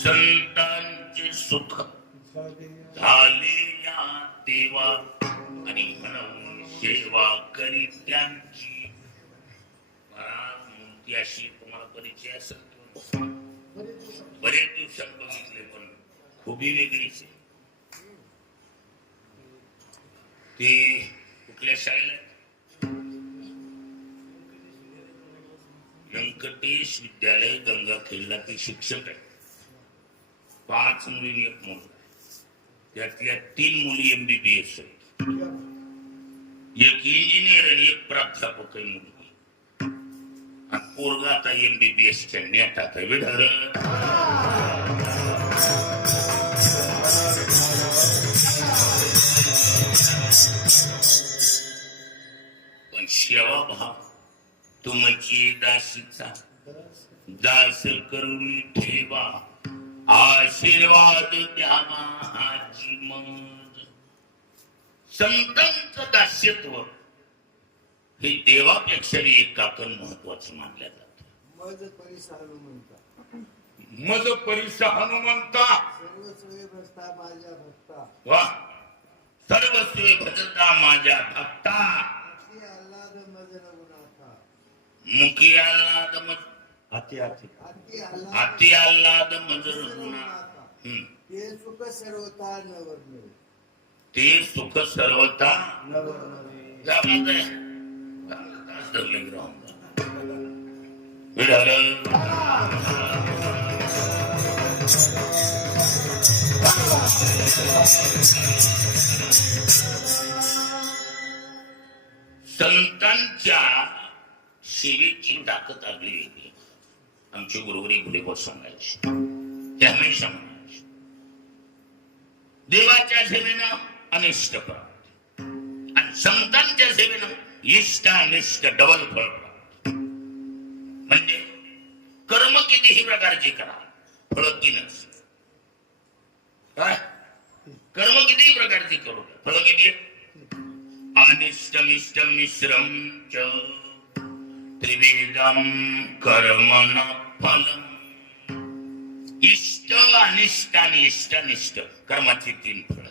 संतांचे सुख झाले या देवा. आणि म्हणून सेवा करी त्यांची. महाराज मूर्ती अशी तुम्हाला परिचय असेल बरेच दिवसात बघितले पण खुबी वेगळीच आहे ते कुठल्या शाळेला? व्यंकटेश विद्यालय गंगाखेडला ते शिक्षक आहे. पाच मुली एक मुलगा त्यातल्या तीन मुली एमबीबीएस आहेत. एक इंजिनियर आणि एक प्राध्यापक आहे मुलगी. पोरगा आता एमबीबीएसच्या नेटात आहे विधार पण सेवा भाव तुमची दासीचा दास करून ठेवा. आशीर्वाद द्यावा हाची मज संतांचं दास्यत्व हे देवापेक्षा एक काकण महत्वाचं मानलं जातं. मज परिसार म्हणता. मज परिस हनुमंता सर्वस्वे भक्ता माझ्या भक्ता. वा. सर्वस्वे भजता माझ्या भक्ता. अति आल्हाद मज मुखी आल्हाद मज हाती हाती. हाती रघुनाथ रघुनाथा हम्म. ते सुख सर्वता ते सुख सर्वता. संतांच्या सेवेची ताकद आपली वेगळी. आमचे गुरुवरी गुढेवर सांगायचे. ते हमेशा म्हणायचे. देवाच्या सेवेनं अनिष्ट प्राप्त आणि संतांच्या सेवेनं इष्ट अनिष्ट डबल फळ प्राप्त म्हणजे कर्म कितीही प्रकारचे करा. फळ तीनच काय? कर्म कितीही प्रकारचे करू. फळ किती? अनिष्ट मिष्ट मिश्रम च. त्रिवेदम कर्मण फलम इष्ट अनिष्ट आणि इष्ट अनिष्ट कर्माची तीन फळ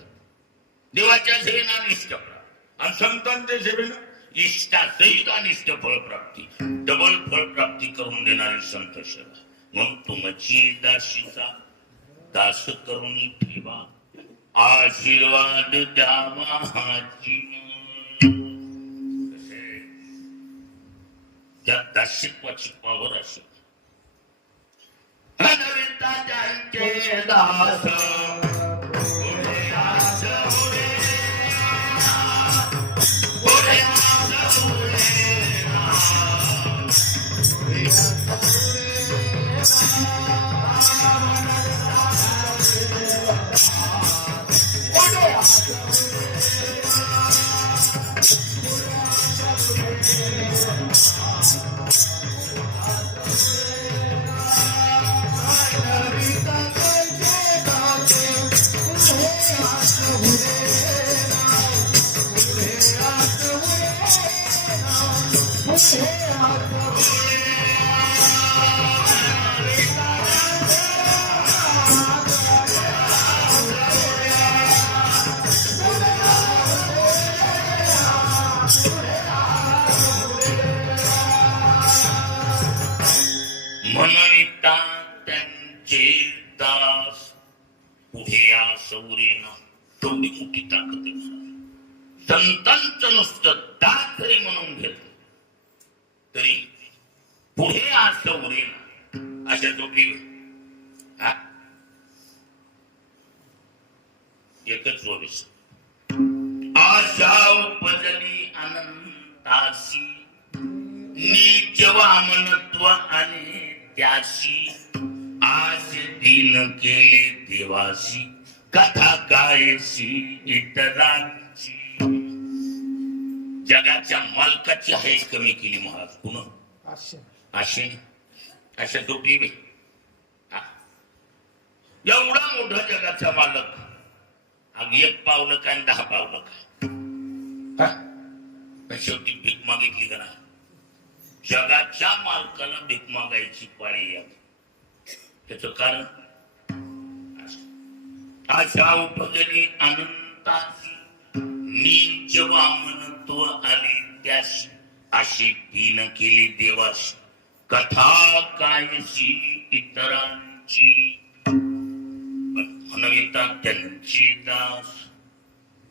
देवाच्या सेवेनं अनिष्ट फळ आणि संतांच्या सेवेनं इष्टासहित अनिष्ट फळ प्राप्ती डबल फळ प्राप्ती करून देणारी संत सेवा म्हणून तुमची दासीचा दास करून ठेवा आशीर्वाद द्यावा हाची that, that ship what you call what that ship. संतांचं नुसतं दास जरी म्हणून घेतलं तरी पुढे या सौरेनं अशा दोघी एकच चोवीस आशा उपजली अनंताशी नीच वामनत्व आणि त्याशी आज दिन केले देवाशी कथा कायशी इतरांची जगाच्या मालकाची आहे कमी केली महाराज. पुन्हा असे अशा बी. हा. एवढा मोठा जगाचा मालक. अग एक पावलं काय आणि दहा पावलं काय? पण शेवटी भीक मागितली का नाही? जगाच्या मालकाला भीक मागायची पाळी आली त्याच कारण? अशा उपगणी अनंताची नीच वामनत्व आले त्यास अशी तीन केली देवास. कथा कायशी इतरांची. म्हणविता त्यांची दास.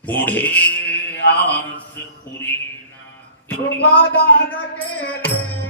पुढे आस पुरेना. कृपादान केले.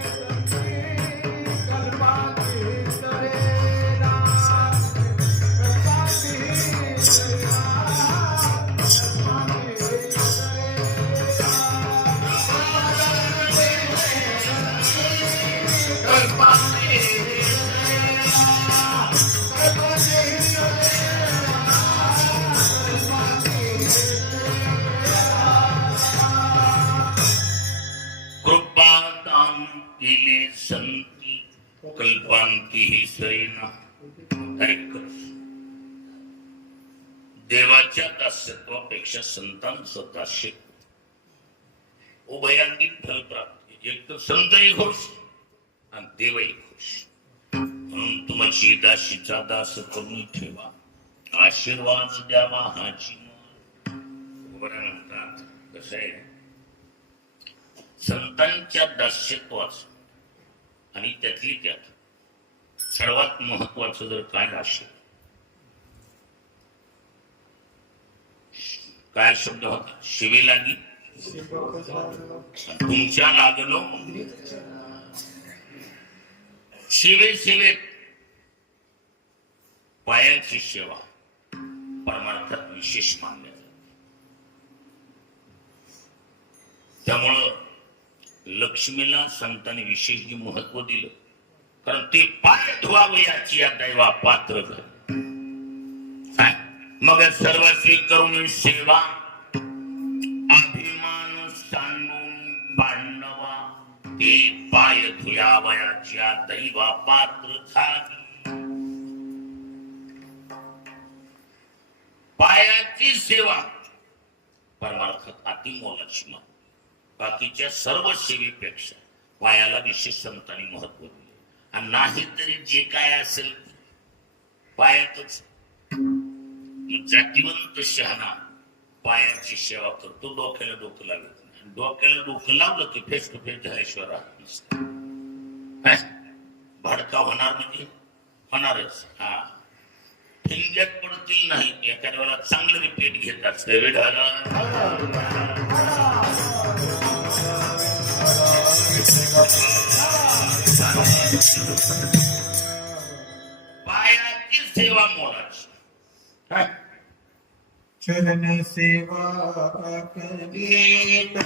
कोणतीही ही सैना ऐकस. देवाच्या दास्यत्वापेक्षा संतांचं दास्य उभयांगी फलप्राप्ती एक तर संतही खुश आणि देवही खुश. म्हणून तुमची दाशीचा दास करून ठेवा. आशीर्वाद द्यावा हाची म्हणतात कसं आहे? संतांच्या दास्यत्वाच आणि त्यातली त्यात सर्वात महत्वाचं जर काय असेल. काय शब्द होता? शिवी लागी. तुमच्या लागलो. शिवे शिवेत पायाची सेवा. परमार्थात विशेष मानल्या त्यामुळं लक्ष्मीला संतांनी विशेष जे महत्त्व दिलं कारण ते पाय धुवावं याची या दैवा पात्र झाली मग सर्व करून सेवा अभिमान सांगून बांधवा. ते पाय धुयावयाच्या दैवा पात्र झाली. पायाची सेवा परमार्थात अति मोलक्ष्म बाकीच्या सर्व सेवेपेक्षा पायाला विशेष संतांनी महत्त्व दिले. नाही तरी जे काय असेल पायातच. जातीवंत शहाणा पायाची सेवा करतो डोक्याला डोकं लागत नाही. डोक्याला डोकं लावलं की फेस टू फेस झाल्याशिवाय राहत नसतं. भडका होणार म्हणजे? होणारच. हा. ठिंग्यात पडतील नाही. एखाद्या वेळेला चांगलं रिपीट घेतात. पायाची सेवा मोलाची चरण सेवा करीत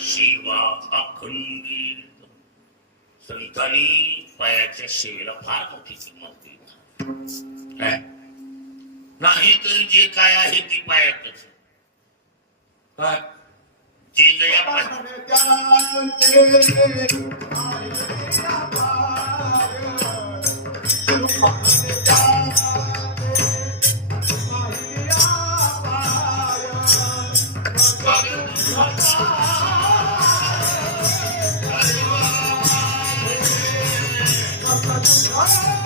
सेवा अखंडित. संतांनी पायाच्या सेवेला फार मोठी किंमत दिली. काय? नाही तर जे काय आहे ते पायातच काय जे जया पाय Thank